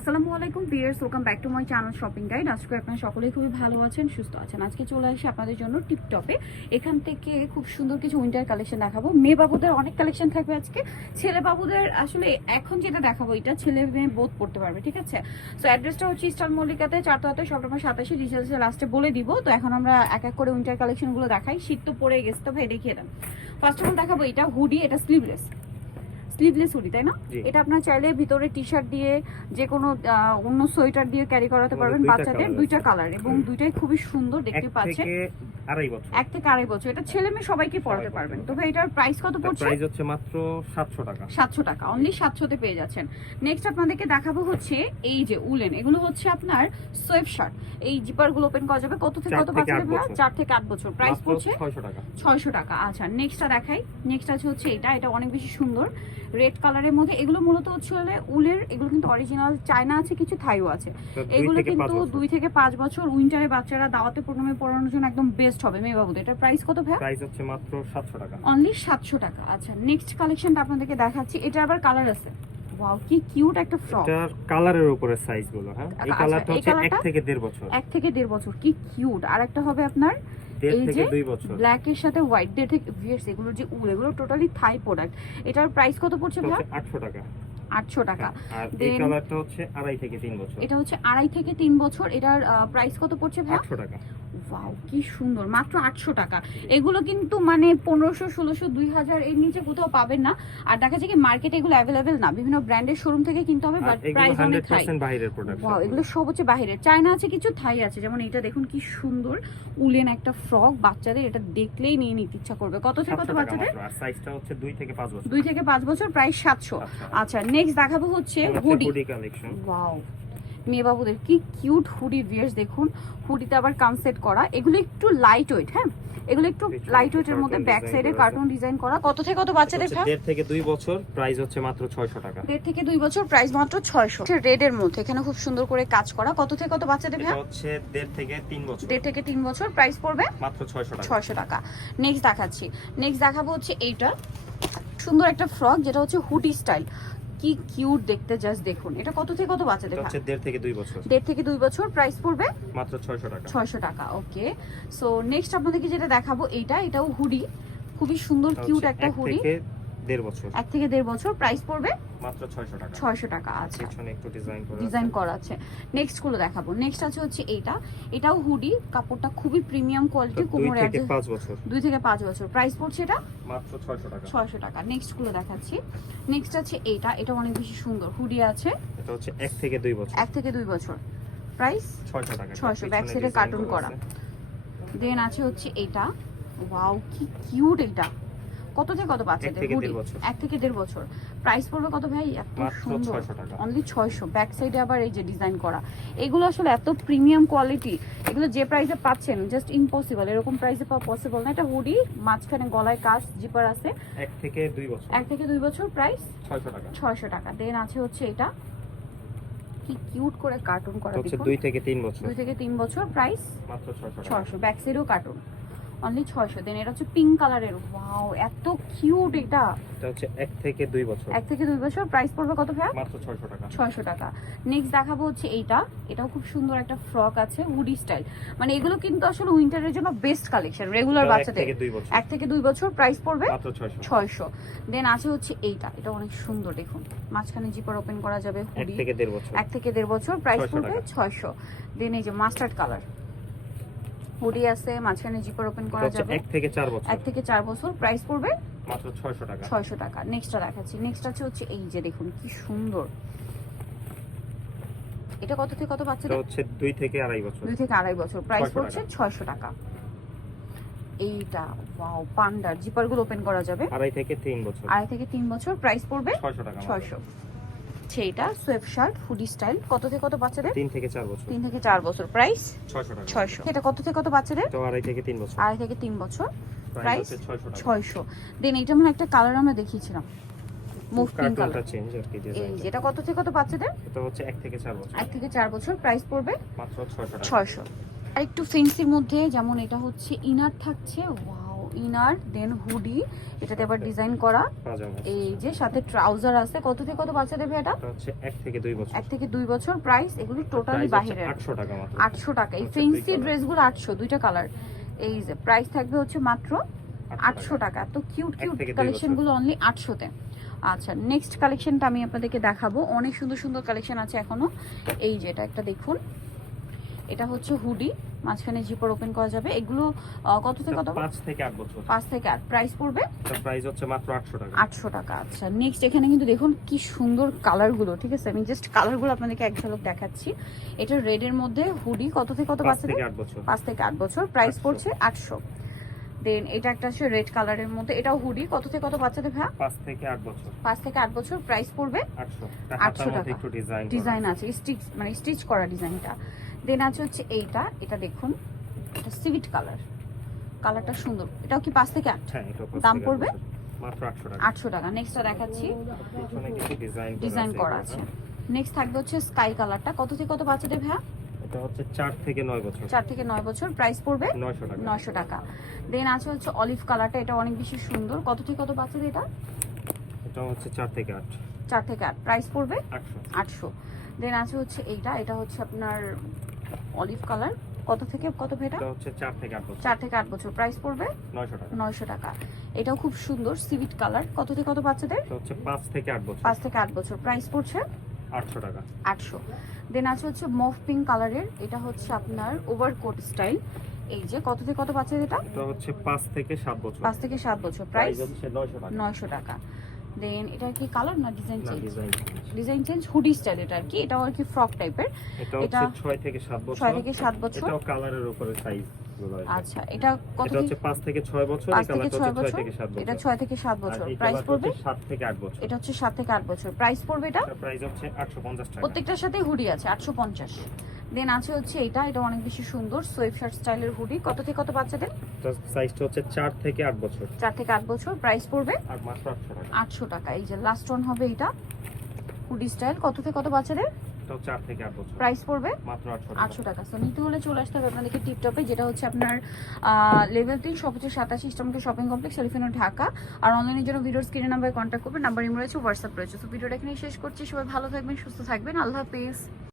আসসালামু আলাইকুম viewers, welcome back to my channel shopping guide. আজকে আপনারা সকলেই খুবই ভালো আছেন, সুস্থ আছেন। আজকে চলে আসি আপনাদের জন্য টিপটপে। এখান থেকে খুব সুন্দর কিছু উইন্টার কালেকশন দেখাবো। মেয়ে বাবুদের অনেক কালেকশন থাকবে আজকে। ছেলে বাবুদের আসলে এখন যেটা দেখাবো এটা ছেলে মেয়ে বোধ পড়তে পারবে, ঠিক আছে? সো অ্যাড্রেসটা হচ্ছে ইস্টার্ন মল্লিকাতে 4 শপ নম্বর 87। ডিটেলসে লাস্টে বলে দিব। তো এখন আমরা এক এক করে উইন্টার কালেকশনগুলো দেখাই। শীত তো পড়ে গেছে, তো ভাই দেখিয়ে দেন। ফার্স্ট অফ অল দেখাবো এটা হুডি, এটা স্লিভলেস হুডি, তাই না? এটা আপনার চাইলে ভিতরে টি শার্ট দিয়ে যে কোনো অন্য সোয়েটার দিয়ে ক্যারি করাতে পারবেন। বাচ্চাদের দুইটা কালার এবং দুইটাই খুবই সুন্দর দেখতে পাচ্ছেন। 1 থেকে 2.5 বছর এটা ছেলে মেয়ে সবাইকে পরাতে পারবেন। তো ভাই এটার প্রাইস কত পড়ছে? প্রাইস হচ্ছে মাত্র 700 টাকা। 700 টাকা, অনলি 700 তে পেয়ে যাচ্ছেন। নেক্সট আপনাদেরকে দেখাবো হচ্ছে এই যে উলেন, এগুলো হচ্ছে আপনার সোয়েব শার্ট। এই জিপার গুলো ওপেন করা যাবে। কত থেকে কত বাচ্চাদের? 4 থেকে 8 বছর। প্রাইস পড়ছে 600 টাকা। 600 টাকা। আচ্ছা, নেক্সটটা দেখাই। নেক্সট আছে হচ্ছে এটা অনেক বেশি সুন্দর রেড কালারের মধ্যে। এগুলো মূলত হচ্ছে উলের, এগুলো কিন্তু অরিজিনাল চায়না আছে, কিছু থাইও আছে। এগুলো কিন্তু 2 থেকে 5 বছর। উইন্টারে বাচ্চারা দাওয়াতে প্রোগ্রামে পড়ানোর জন্য একদম বেস্ট হবে মেয়ে বাবুদের। এটার প্রাইস কত ভাই? প্রাইস হচ্ছে মাত্র 700 টাকা। অনলি 700 টাকা। আচ্ছা, নেক্সট কালেকশনটা আপনাদেরকে দেখাচ্ছি। এটা আবার কালার আছে। ওয়াও, কি কিউট একটা ফ্রক। এটার কালারের উপরে সাইজ গুলো, হ্যাঁ এই কালারটা হচ্ছে 1 থেকে 1.5 বছর। 1 থেকে 1.5 বছর, কি কিউট। আর একটা হবে আপনার 1.5 থেকে 2 বছর। ব্ল্যাক এর সাথে হোয়াইট। 1.5 থেকে ভিয়ার্স, এগুলো যে উল, এগুলো টোটালি থাই প্রোডাক্ট। এটার প্রাইস কত পড়ছে ভাই? 800 টাকা। 800 টাকা। আর এই কালারটা হচ্ছে 2.5 থেকে 3 বছর। এটা হচ্ছে 2.5 থেকে 3 বছর। এটার প্রাইস কত পড়ছে ভাই? 800 টাকা। ওয়াও, কি সুন্দর, মাত্র 800 টাকা। এগুলো কিন্তু মানে 1500, 1600, 2000 এর নিচে কোথাও পাবেন না। আর দেখা যায় কি মার্কেটে এগুলো अवेलेबल না, বিভিন্ন ব্র্যান্ডের শোরুম থেকে কিনতে হবে, বাট প্রাইস অনেক হাই। 100% বাইরের প্রোডাক্ট। ওয়াও, এগুলো সব হচ্ছে বাইরের। চায়না আছে কিছু, থাই আছে। যেমন এটা দেখুন কি সুন্দর উলেন একটা ফ্রক, বাচ্চাদের এটা দেখলেই নিয়ে নিতে ইচ্ছা করবে। কত থেকে কত বাচ্চাদের? আর সাইজটা হচ্ছে 2 থেকে 5 বছর। 2 থেকে 5 বছর, প্রাইস 700। আচ্ছা, নেক্সট দেখাবো হচ্ছে হুডি কালেকশন। ওয়াও, মেয়ে বাবুদের কি কিউট হুডি ভিয়ার্স। দেখুন হুডিতে আবার কানসেট করা। এগুলো একটু লাইট ওয়েট, হ্যাঁ এগুলো একটু লাইট ওয়েটের মধ্যে ব্যাক সাইডে কার্টুন ডিজাইন করা। কত থেকে কত বাচ্চাদের? 1.5 থেকে 2 বছর, প্রাইস হচ্ছে মাত্র 600 টাকা। 1.5 থেকে 2 বছর, প্রাইস মাত্র 600। রেড এর মধ্যে এখানে খুব সুন্দর করে কাজ করা। কত থেকে কত বাচ্চাদের? এটা হচ্ছে 1.5 থেকে 3 বছর। 1.5 থেকে 3 বছর, প্রাইস পড়বে মাত্র 600 টাকা। 600 টাকা। নেক্সট দেখাচ্ছি। নেক্সট দেখাবো হচ্ছে এইটা সুন্দর একটা ফ্রক, যেটা হচ্ছে হুডি স্টাইল। কি কিউট দেখতে, জাস্ট দেখুন। এটা কত থেকে কত বাচ্চাদের? এটা হচ্ছে 1.5 থেকে 2 বছর। 1.5 থেকে 2 বছর, প্রাইস পড়বে মাত্র 600 টাকা। 600 টাকা। ওকে, সো নেক্সট আপনাদেরকে যেটা দেখাবো এটাও হুডি, খুবই সুন্দর কিউট একটা হুডি। 1 থেকে 1.5 বছর। 1 থেকে 1.5 বছর, প্রাইস পড়বে মাত্র 600 টাকা। 600 টাকা। আচ্ছা, পিছনে একটু ডিজাইন করা আছে। নেক্সট গুলো দেখাবো। নেক্সট আছে হচ্ছে এটাও হুডি, কাপড়টা খুবই প্রিমিয়াম কোয়ালিটি। 2 থেকে 5 বছর। 2 থেকে 5 বছর, প্রাইস পড়ছে এটা মাত্র 600 টাকা। 600 টাকা। নেক্সট গুলো দেখাচ্ছি। নেক্সট আছে এটা অনেক বেশি সুন্দর হুডি আছে। এটা হচ্ছে 1 থেকে 2 বছর। 1 থেকে 2 বছর, প্রাইস 600 টাকা। 600, ব্যাক সাইডে কার্টুন করা। দেন আছে হচ্ছে এটা। ওয়াও, কি কিউট। এটা কত থেকে কত বাচ্চাদের? 1 থেকে 1.5 বছর, প্রাইস পড়বে কত ভাই? এত সুন্দর, অনলি 600। ব্যাক সাইডে আবার এই যে ডিজাইন করা। এগুলো আসলে এত প্রিমিয়াম কোয়ালিটি, এগুলো যে প্রাইসে পাচ্ছেন জাস্ট ইম্পসিবল। এরকম প্রাইসে পাওয়া পসিবল না। এটা হুডি, মাঝখানে গলায় কাজ, জিপার আছে। 1 থেকে 2 বছর। 1 থেকে 2 বছর, প্রাইস 600 টাকা। 600 টাকা। দেন আছে হচ্ছে এটা, কি কিউট করে কার্টুন করা। হচ্ছে দেখুন 2 থেকে 3 বছর। 2 থেকে 3 বছর, প্রাইস মাত্র 600 টাকা। 600, ব্যাক সাইডেও কার্টুন, অনলি 600। দেন এটা হচ্ছে পিঙ্ক কালারের। ওয়াও, এত কিউট। এটা হচ্ছে 1 থেকে 2 বছর। 1 থেকে 2 বছর, প্রাইস পড়বে কত ভাই? মাত্র 600 টাকা। 600 টাকা। নেক্সট দেখাবো হচ্ছে এটাও খুব সুন্দর একটা ফ্রক আছে, হুডি স্টাইল। মানে এগুলো কিন্তু আসলে উইন্টারের জন্য বেস্ট কালেকশন, রেগুলার বাচ্চাদের। 1 থেকে 2 বছর, প্রাইস পড়বে মাত্র 600। দেন আছে হচ্ছে এটা অনেক সুন্দর। দেখুন মাঝখানে জিপার ওপেন করা যাবে। 1 থেকে 1.5 বছর। 1 থেকে 1.5 বছর, প্রাইস পড়বে 600। দেন এই যে মাস্টার্ড কালার হুডি আছে, মাঝখানে জিপার ওপেন করা যাবে। 1 থেকে 4 বছর। 1 থেকে 4 বছর, প্রাইস পড়বে মাত্র 600 টাকা। 600 টাকা। নেক্সটটা দেখাচ্ছি। নেক্সট আছে হচ্ছে এই যে দেখুন কি সুন্দর। এটা কত থেকে কত বাচ্চাদের? এটা হচ্ছে 2 থেকে 2.5 বছর। 2 থেকে 2.5 বছর, প্রাইস পড়ছে 600 টাকা। এইটা ওয়াও, পান্ডার, জিপার গুলো ওপেন করা যাবে। 2.5 থেকে 3 বছর। 2.5 থেকে 3 বছর, প্রাইস পড়বে 600 টাকা। 600। সেইটা সোয়েব শার্ট হুডি স্টাইল। কত থেকে কত বাচ্চাদের? 3 থেকে 4 বছর। 3 থেকে 4 বছর, প্রাইস 600 টাকা। 600। এটা কত থেকে কত বাচ্চাদের? এটা 2.5 থেকে 3 বছর। 2.5 থেকে 3 বছর, প্রাইস 600 টাকা। 600। দেন এটা মানে একটা কালার আমরা দেখিয়েছিলাম, মুভ পিঙ্ক কালার। কালারটা চেঞ্জ আর কি ডিজাইন। এই যেটা কত থেকে কত বাচ্চাদের? এটা হচ্ছে 1 থেকে 4 বছর। 1 থেকে 4 বছর, প্রাইস পড়বে মাত্র 600 টাকা। 600। আর একটু ফেন্সির মধ্যে, যেমন এটা হচ্ছে ইনার থাকছে। ওয়াও, ইনার দেন হুডি, এটাতে আবার ডিজাইন করা, পাজামা এই যে সাথে ট্রাউজার আছে। কত থেকে কত বাচ্চাদের ভাই এটা? এটা হচ্ছে 1 থেকে 2 বছর। 1 থেকে 2 বছর। প্রাইস এগুলো টোটালি বাহিরের 800 টাকা মাত্র। 800 টাকা। এই ফেন্সি ড্রেসগুলো 800, দুইটা কালার। এই যে প্রাইস থাকবে হচ্ছে মাত্র 800 টাকা। তো কিউট কিউট কালেকশন গুলো অনলি 800 তে। আচ্ছা, নেক্সট কালেকশনটা আমি আপনাদেরকে দেখাবো। অনেক সুন্দর সুন্দর কালেকশন আছে এখনো। এই যে এটা একটা দেখুন, এটা হচ্ছে হুডি, মাঝখানে জিপার ওপেন করা যাবে। এগুলো কত থেকে কত? 5 থেকে 8 বছর। 5 থেকে 8। প্রাইস পড়বে এটা প্রাইস হচ্ছে মাত্র 800 টাকা। 800 টাকা। আচ্ছা, নেক্সট এখানে কিন্তু দেখুন কি সুন্দর কালারগুলো, ঠিক আছে? আমি জাস্ট কালারগুলো আপনাদেরকে এক ঝলক দেখাচ্ছি। এটা রেড এর মধ্যে হুডি, কত থেকে কত 5 বাচ্চাদের? থেকে 8 বছর। 5 থেকে 8 বছর। প্রাইস পড়ছে 800। দেন এটা একটা আছে রেড কালারের মধ্যে, এটাও হুডি, কত থেকে কত বাচ্চাদের ভাই? 5 থেকে 8 বছর। 5 থেকে 8 বছর। প্রাইস পড়বে 800 800 টাকা। একটু ডিজাইন আছে, স্টিচ মানে স্টিচ করা ডিজাইনটা। দেন আছে হচ্ছে এইটা, এটা দেখুন, এটা সিভিট কালার, কালারটা সুন্দর। এটাও কি 5 থেকে 8? হ্যাঁ, এটা দাম পড়বে মাত্র 800 টাকা। 800 টাকা। নেক্সটটা দেখাচ্ছি, পিছনে কিছু ডিজাইন করা আছে। নেক্সট থাকবে হচ্ছে স্কাই কালারটা, কত থেকে কত বাচ্চাদের ভাই? এটা হচ্ছে 4 থেকে 9 বছর। 4 থেকে 9 বছর। প্রাইস পড়বে 900 টাকা। 900 টাকা। দেন আছে হচ্ছে অলিভ কালারটা, এটা অনেক বেশি সুন্দর, কত থেকে কত বাচ্চাদের এটা? এটা হচ্ছে 4 থেকে 8। 4 থেকে 8। প্রাইস পড়বে 800। 800। দেন আছে হচ্ছে এইটা, এটা হচ্ছে আপনার অলিভ কালার, কত থেকে কত ভাই এটা? এটা হচ্ছে 4 থেকে 8 বছর। 4 থেকে 8 বছর। প্রাইস পড়বে 900 টাকা। 900 টাকা। এটাও খুব সুন্দর সিভিট কালার, কত থেকে কত বাচ্চাদের? এটা হচ্ছে 5 থেকে 8 বছর। 5 থেকে 8 বছর। প্রাইস পড়ছে 800 টাকা। 800। দেন আছে হচ্ছে মভ পিঙ্ক কালারের, এটা হচ্ছে আপনার ওভারকোট স্টাইল। এই যে কত থেকে কত বাচ্চাদের এটা? এটা হচ্ছে 5 থেকে 7 বছর। 5 থেকে 7 বছর। প্রাইস প্রাইস হচ্ছে 900 টাকা। 900 টাকা। দেন এটা কি কালার না ডিজাইন না, change? Design. Design change, hoodie style এটা আর কি, এটাও আর কি ফ্রক টাইপের। এটা এটা হচ্ছে 6 থেকে 7 বছর। 6 থেকে 7 বছর। এটাও কালারের উপরে সাইজ গুলো আছে। আচ্ছা, এটা কত এটা হচ্ছে 5 থেকে 6 বছর, 5 এই থেকে কালারটা 6 হচ্ছে 6 বছর। থেকে 7 বছর। এটা 6 থেকে 7 বছর। প্রাইস পড়বে 7 থেকে 8 বছর। এটা হচ্ছে 7 থেকে 8 বছর। প্রাইস পড়বে এটা এটা প্রাইস হচ্ছে 850 টাকা। প্রত্যেকটার সাথে হুডি আছে 850। দেন আছে হচ্ছে এটা, এটা অনেক বেশি সুন্দর সোয়েব শার্ট স্টাইলের হুডি, কত থেকে কত বাচ্চাদের? এটা সাইজটা হচ্ছে 4 থেকে 8 বছর। 4 থেকে 8 বছর। প্রাইস পড়বে আর মাত্র 800 টাকা। 800 টাকা। এই যে লাস্ট ওয়ান হবে এটা, হুডি স্টাইল, কত থেকে কত বাচ্চাদের? এটাও 4 থেকে 8 বছর। প্রাইস পড়বে মাত্র 800 টাকা। 800 টাকা। সো নিতে হলে চলে আসতে হবে আপনাদেরকে টিপটপে, যেটা হচ্ছে আপনার লেভেল 3 সবচেয়ে 87 eastern shopping complex, elephant road, Dhaka. আর অনলাইনের জন্য ভিডিওর স্ক্রিনে নাম্বারে কন্ট্যাক্ট করবেন, নাম্বার ইমো রয়েছে, হোয়াটসঅ্যাপ রয়েছে। তো ভিডিওটা এখানে শেষ করছি। সবাই ভালো থাকবেন, সুস্থ থাকবেন, আল্লাহ হাফেজ।